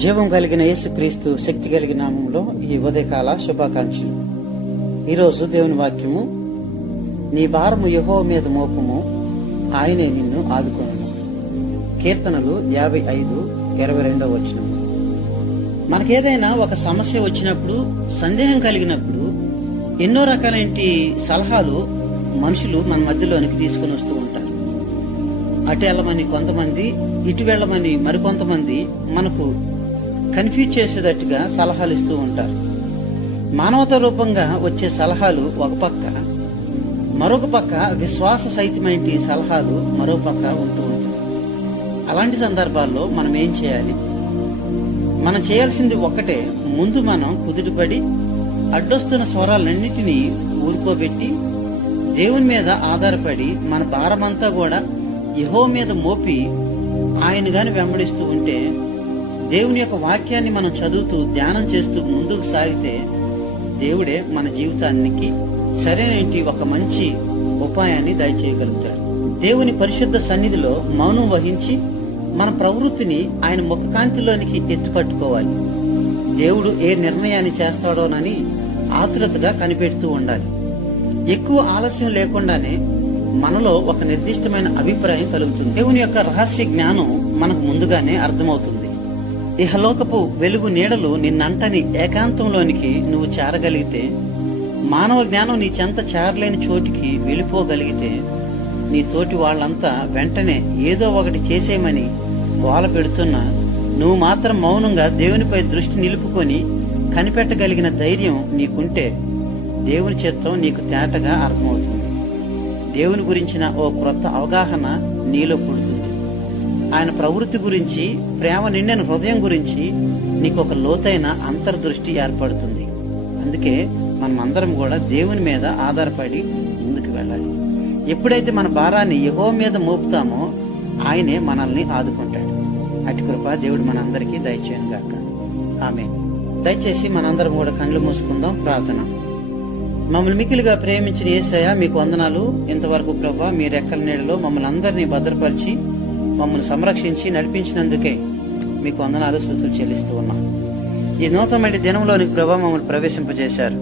జీవం కలిగిన యేసుక్రీస్తు శక్తి కలిగిన నామములో ఈ ఉదయకాల శుభాకాంక్షలు. ఈరోజు దేవుని వాక్యము, నీ భారము యెహోవా మీద మోపము, ఆయనే నిన్ను ఆదుకొనును. కీర్తనలు 55:22. మనకేదైనా ఒక సమస్య వచ్చినప్పుడు, సందేహం కలిగినప్పుడు ఎన్నో రకాలైన సలహాలు మనుషులు మన మధ్యలోనికి తీసుకుని వస్తూ ఉంటారు. అటు వెళ్ళమని కొంతమంది, ఇటు వెళ్ళమని మరికొంతమంది మనకు కన్ఫ్యూజ్ చేసేటట్టుగా సలహాలు ఇస్తూ ఉంటారు. మానవతా రూపంగా వచ్చే సలహాలు ఒక పక్క, మరొక పక్క విశ్వాస సహితమైన సలహాలు మరో పక్క ఉంటూ ఉంటాయి. అలాంటి సందర్భాల్లో మనం ఏం చేయాలి? మనం చేయాల్సింది ఒక్కటే, ముందు మనం కుదుటపడి అడ్డొస్తున్న స్వరాలన్నిటినీ ఊరుకోబెట్టి దేవుని మీద ఆధారపడి మన భారమంతా కూడా యెహోవా మీద మోపి ఆయన గాని వెంబడిస్తూ ఉంటే, దేవుని యొక్క వాక్యాన్ని మనం చదువుతూ ధ్యానం చేస్తూ ముందుకు సాగితే దేవుడే మన జీవితానికి సరైన ఒక మంచి ఉపాయాన్ని దయచేయగలుగుతాడు. దేవుని పరిశుద్ధ సన్నిధిలో మౌనం వహించి మన ప్రవృత్తిని ఆయన ముఖకాంతిలోనికి ఎత్తుపట్టుకోవాలి. దేవుడు ఏ నిర్ణయాన్ని చేస్తాడోనని ఆతురతగా కనిపెడుతూ ఉండాలి. ఎక్కువ ఆలస్యం లేకుండానే మనలో ఒక నిర్దిష్టమైన అభిప్రాయం కలుగుతుంది. దేవుని యొక్క రహస్య జ్ఞానం మనకు ముందుగానే అర్థమవుతుంది. ఇహలోకపు వెలుగు నీడలు నిన్నంటని ఏకాంతంలోనికి నువ్వు చేరగలిగితే, మానవ జ్ఞానం నీ చెంత చేరలేని చోటికి వెళ్ళిపోగలిగితే, నీ తోటి వాళ్ళంతా వెంటనే ఏదో ఒకటి చేసేయమని గోల పెడుతున్నా నువ్వు మాత్రం మౌనంగా దేవునిపై దృష్టి నిలుపుకొని కనిపెట్టగలిగిన ధైర్యం నీకుంటే దేవుని చిత్తం నీకు తేటగా అర్థమవుతుంది. దేవుని గురించిన ఓ క్రొత్త అవగాహన నీలో పుడుతుంది. ఆయన ప్రవృత్తి గురించి, ప్రేమ నిండిన హృదయం గురించి నీకు ఒక లోతైన అంతర్దృష్టి ఏర్పడుతుంది. అందుకే మనం అందరం కూడా దేవుని మీద ఆధారపడి ముందుకు వెళ్ళాలి. ఎప్పుడైతే మన భారాన్ని యెహోవా మీద మోపుతామో ఆయనే మనల్ని ఆదుకుంటాడు. అటు కృప దేవుడు మనందరికీ దయచేయను గాక. ఆమేన్. దయచేసి మనందరం కూడా కళ్ళు మూసుకుందాం. ప్రార్థన. మమ్మల్ని మిక్కిలిగా ప్రేమించిన యేసయ్య, మీకు వందనాలు. ఇంతవరకు ప్రభా మీ రెక్కల నీడలో మమ్మల్ని అందరినీ భద్రపరిచి మమ్మల్ని సంరక్షించి నడిపించినందుకే మీకు వందనాలు, స్తుతులు చెల్లిస్తూ ఉన్నాం. ఈ నూతనమైన దినంలోనికి ప్రభా మమ్మల్ని ప్రవేశింపజేశారు.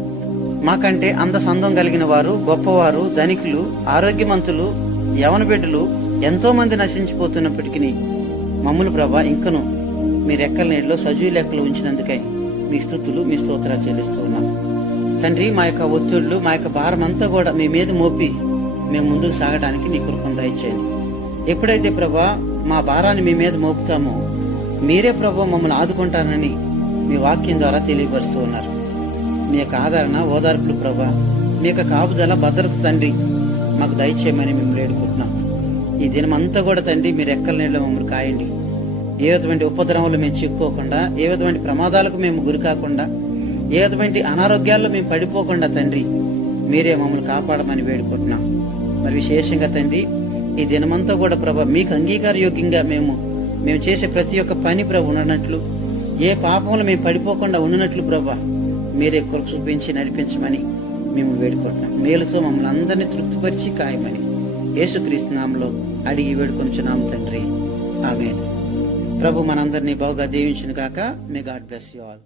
మాకంటే అందసందం కలిగిన వారు, గొప్పవారు, ధనికులు, ఆరోగ్యవంతులు, యవన బిడ్డలు ఎంతో మంది నశించిపోతున్నప్పటికీ మమ్మల్ని ప్రభా ఇంకను మీ రెక్కల నీడలో సజీవ లెక్కలు ఉంచినందుకై మీ స్తుతులు, మీ స్తోత్రాలు చెల్లిస్తూ ఉన్నాం. తండ్రి, మా యొక్క ఒత్తిళ్లు, మా యొక్క భారం అంతా కూడా మీ మీద మోపి మేము ముందుకు సాగడానికి నీ కృపను దయచేయండి. ఎప్పుడైతే ప్రభా మా భారాన్ని మీ మీద మోపుతామో మీరే ప్రభా మమ్మల్ని ఆదుకుంటానని మీ వాక్యం ద్వారా తెలియపరుస్తూ ఉన్నారు. మీ యొక్క ఆదరణ, ఓదార్పులు ప్రభా, మీ యొక్క కాపుదల, భద్రత తండ్రి మాకు దయచేయమని మేము వేడుకుంటున్నాం. ఈ దినమంతా కూడా తండ్రి మీరు ఎక్కల నీళ్ళలో మమ్మల్ని కాయండి. ఏ విధమైన ఉపద్రవంలో మేము చిక్కుకోకుండా, ఏ విధమైన ప్రమాదాలకు మేము గురి కాకుండా, ఏ విధమైన అనారోగ్యాల్లో మేము పడిపోకుండా తండ్రి మీరే మమ్మల్ని కాపాడమని వేడుకుంటున్నాం. మరి విశేషంగా తండ్రి ఈ దినమంతా కూడా ప్రభా మీకు అంగీకార యోగ్యంగా మేము చేసే ప్రతి ఒక్క పని ప్రభు ఉన్నట్లు, ఏ పాపంలో మేము పడిపోకుండా ఉన్నట్లు ప్రభా మీరే కృప చూపించి నడిపించమని మేము వేడుకుంటున్నాం. మేలుతో మమ్మల్ని అందరినీ తృప్తిపరిచి కాయమని యేసుక్రీస్తు నామములో అడిగి వేడుకొనుచున్నాము తండ్రి. ఆమేన్. ప్రభు మనందరినీ బహుగా దీవించును గాక. May God bless you all.